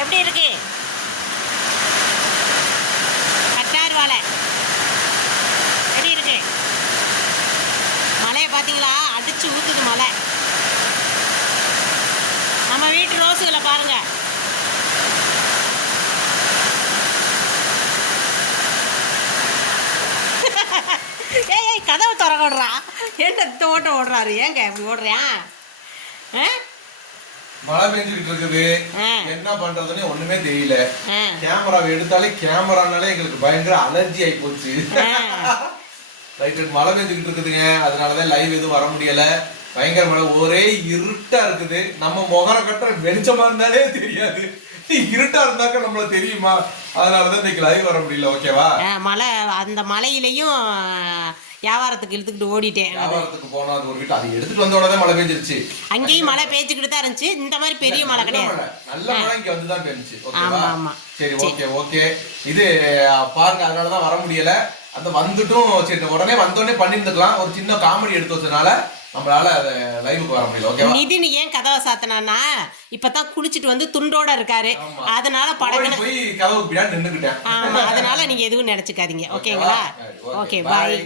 எப்படி இருக்கு கட்டார் வாழை எப்படி இருக்கு? மழையை பார்த்தீங்களா? அடிச்சு ஊற்றுது மழை. நம்ம வீட்டு ரோஸுகளை பாருங்க. ஏய் கதவை திறக்க விடுறா. என்ன ஓட்ட ஓடுறாரு? ஏங்க இப்படி ஓடுறியா? மழை பெஞ்சுக்கிட்டு இருக்குது, என்ன பண்றதுன்னு ஒண்ணுமே தெரியல. கேமராவை எடுத்தாலே கேமரானாலே எங்களுக்கு பயங்கர அலர்ஜி ஆகி போச்சு. ரைட், மழை பெஞ்சுக்கிட்டு இருக்குதுங்க, அதனாலதான் லைவ் எதுவும் வர முடியல. பயங்கர மழை, ஒரே இருட்டா இருக்குது. நம்ம முகர கட்டுற வெளிச்சமா இருந்தாலே தெரியாது, இருட்டா இருந்தாக்க நம்மள தெரியுமா? அதனாலதான் இன்னைக்கு லைவ் வர முடியல. ஓகேவா? மழை, அந்த மழையிலையும் வியாபாரத்துக்கு இழுத்துக்கிட்டு ஓடிட்டேன். வியாபாரத்துக்கு போனா அது ஒரு வீட்டு அதை எடுத்துட்டு வந்த உடனே மழை பெஞ்சிருச்சு. அங்கேயும் மழை பெஞ்சுக்கிட்டு தான் இருந்துச்சு. இந்த மாதிரி பெரிய மழை கிடையாது, நல்ல மழை இங்க வந்து தான் பெஞ்சிச்சு. ஓகேவா? சரி, ஓகே ஓகே. இது பாருங்க, அதனாலதான் வர முடியல. அந்த வந்துட்டும் சரி உடனே வந்தோடனே பண்ணிருந்துக்கலாம். ஒரு சின்ன காமெடி எடுத்து வச்சதுனால நம்மளால அதை லைவுக்கு வர முடியல. ஓகேவா? நிதின் ஏன் கதவை சாத்தினானா, இப்பதான் குளிச்சுட்டு வந்து துண்டோட இருக்காரு, அதனால படகு போய் கதவுக்கு பின்னாடி நின்னுக்கிட்டேன். அதனால நீங்க எதுவும் நினைச்சுக்காதீங்க. ஓகேங்களா? ஓகே, பாய்.